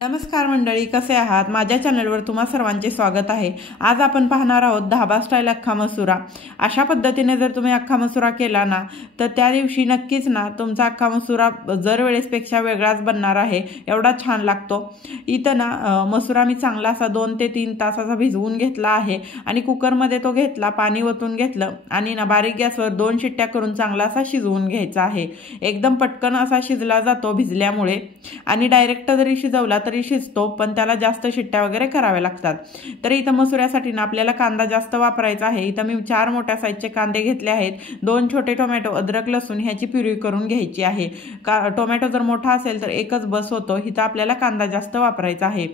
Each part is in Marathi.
नमस्कार मंडळी, कसे आहात? माझ्या चॅनलवर तुम्हा सर्वांचे स्वागत आहे। आज आपण पाहणार आहोत धाबा स्टाईल अख्खा मसुरा। अशा पद्धतीने जर तुम्ही अख्खा मसुरा केला ना तर त्या दिवशी नक्कीच ना तुमचा अख्खा मसुरा जर वेळेसपेक्षा वेगळाच बनणार आहे, एवढा छान लागतो। इथं ना मसुरा मी चांगला असा 2 ते 3 तासाचा भिजवून घेतला आहे आणि कुकरमध्ये तो घेतला, पाणी ओतून घेतलं आणि ना बारीक गॅसवर 2 शिट्ट्या करून चांगला असा शिजवून घ्यायचा आहे। एकदम पटकन असा शिजला जातो भिजल्यामुळे, आणि डायरेक्ट जरी शिजवला तरी शिजतो, पण त्याला जास्त शिट्ट्या वगैरे कराव्या लागतात। तर इथं मसुऱ्यासाठी ना आपल्याला कांदा जास्त वापरायचा आहे। इथं मी 4 मोठ्या साईजचे कांदे घेतले आहेत, 2 छोटे टोमॅटो, अद्रक लसूण ह्याची प्युरी करून घ्यायची आहे। टोमॅटो जर मोठा असेल तर एकच बस होतो, इथं आपल्याला कांदा जास्त वापरायचा आहे।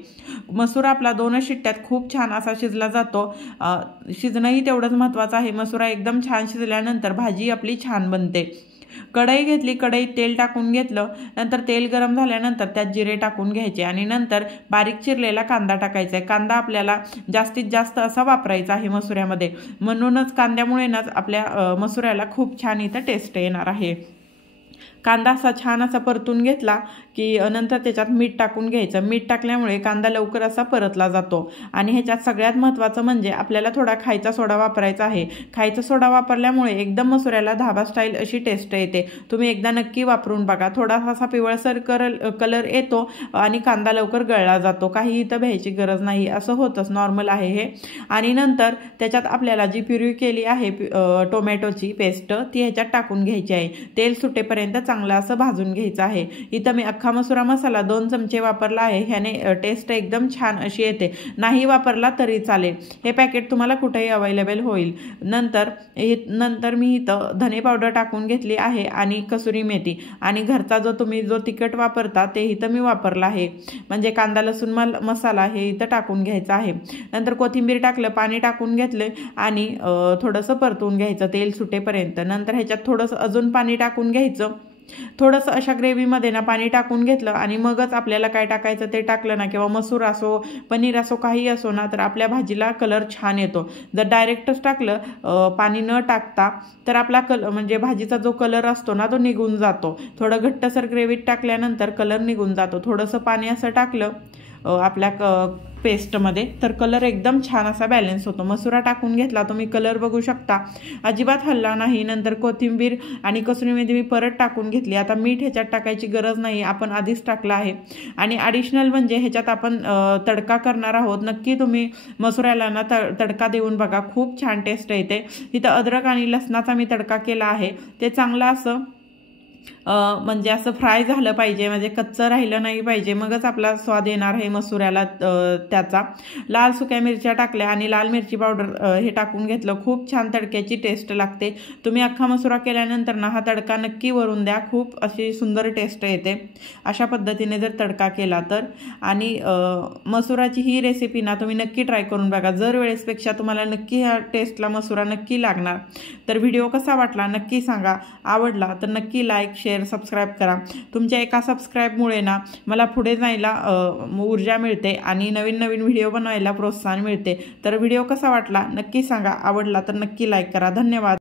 मसुरा आपला 2 शिट्ट्यात खूप छान असा शिजला जातो। शिजणंही तेवढंच महत्त्वाचं आहे। मसुरा एकदम छान शिजल्यानंतर भाजी आपली छान बनते। कढई घेतली, कढईत तेल टाकून घेतलं, नंतर तेल गरम झाल्यानंतर त्यात जिरे टाकून घ्यायचे आणि नंतर बारीक चिरलेला कांदा टाकायचा आहे। कांदा आपल्याला जास्तीत जास्त असा वापरायचा आहे मसुऱ्यामध्ये, म्हणूनच कांद्यामुळे ना आपल्या मसुऱ्याला खूप छान इथं टेस्ट येणार आहे। कांदा असा छान असा परतून घेतला की नंतर त्याच्यात मीठ टाकून घ्यायचं। मीठ टाकल्यामुळे कांदा लवकर असा परतला जातो। आणि ह्याच्यात सगळ्यात महत्त्वाचं म्हणजे आपल्याला थोडा खायचा सोडा वापरायचा आहे। खायचा सोडा वापरल्यामुळे एकदम मसुऱ्याला धाबा स्टाईल अशी टेस्ट येते। तुम्ही एकदा नक्की वापरून बघा। थोडासा पिवळसर कलर येतो आणि कांदा लवकर गळला जातो, काही इथं भ्यायची गरज नाही, असं होतंच, नॉर्मल आहे हे। आणि नंतर त्याच्यात आपल्याला जी प्युरी केली आहे टोमॅटोची पेस्ट, ती ह्याच्यात टाकून घ्यायची आहे। तेल सुटेपर्यंत चांगलं असं भाजून घ्यायचं आहे। इथं मी अख्खा मसुरा मसाला 2 चमचे वापरला आहे, ह्याने टेस्ट एकदम छान अशी येते। नाही वापरला तरी चालेल, हे पॅकेट तुम्हाला कुठेही अवेलेबल होईल। नंतर मी इथं धने पावडर टाकून घेतली आहे आणि कसुरी मेथी, आणि घरचा तुम्ही जो तिखट वापरता ते इथं मी वापरला आहे, म्हणजे कांदा लसूण मसाला हे इथं टाकून घ्यायचा आहे। नंतर कोथिंबीर टाकलं, पाणी टाकून घेतलं आणि थोडंसं परतून घ्यायचं तेल सुटेपर्यंत। नंतर ह्याच्यात थोडंसं अजून पाणी टाकून घ्यायचं। थोडंसं अशा ग्रेव्हीमध्ये ना पाणी टाकून घेतलं आणि मगच आपल्याला काय टाकायचं ते टाकलं ना, किंवा मसूर असो पनीर असो काही असो ना, तर आपल्या भाजीला कलर छान येतो। जर डायरेक्टच टाकलं पाणी न टाकता तर आपला म्हणजे भाजीचा जो कलर असतो ना तो निघून जातो। थोडं घट्टसर ग्रेव्हीत टाकल्यानंतर कलर निघून जातो। थोडंसं पाणी असं टाकलं आपल्या पेस्टमध्ये तर कलर एकदम छान असा बॅलन्स होतो। मसुरा टाकून घेतला, तुम्ही कलर बघू शकता, अजिबात हलला नाही। नंतर कोथिंबीर आणि कसुरी मेथी मी परत टाकून घेतली। आता मीठ ह्याच्यात टाकायची गरज नाही, आपण आधीच टाकलं आहे। आणि ॲडिशनल म्हणजे ह्याच्यात आपण तडका करणार आहोत। नक्की तुम्ही मसुऱ्याला ना तडका देऊन बघा, खूप छान टेस्ट येते। इथं अद्रक आणि लसणाचा मी तडका केला आहे, ते चांगलं असं म्हणजे असं फ्राय झालं पाहिजे, म्हणजे कच्चं राहिलं नाही पाहिजे, मगच आपला स्वाद येणार आहे मसुऱ्याला त्याचा। लाल सुक्या मिरच्या टाकल्या आणि लाल मिरची पावडर हे टाकून घेतलं, खूप छान तडक्याची टेस्ट लागते। तुम्ही अख्खा मसुरा केल्यानंतर ना हा तडका नक्की वरून द्या, खूप अशी सुंदर टेस्ट येते अशा पद्धतीने जर तडका केला तर। आणि मसुराची ही रेसिपी ना तुम्ही नक्की ट्राय करून बघा, जर वेळेसपेक्षा तुम्हाला नक्की ह्या टेस्टला मसुरा नक्की लागणार। तर व्हिडिओ कसा वाटला नक्की सांगा, आवडला तर नक्की लाईक शेअर सबस्क्राईब करा। तुमच्या एका सबस्क्राईबमुळे ना मला पुढे जायला ऊर्जा मिळते आणि नवीन नवीन व्हिडिओ बनवायला प्रोत्साहन मिळते। तर व्हिडिओ कसा वाटला नक्की सांगा, आवडला तर नक्की लाईक करा। धन्यवाद।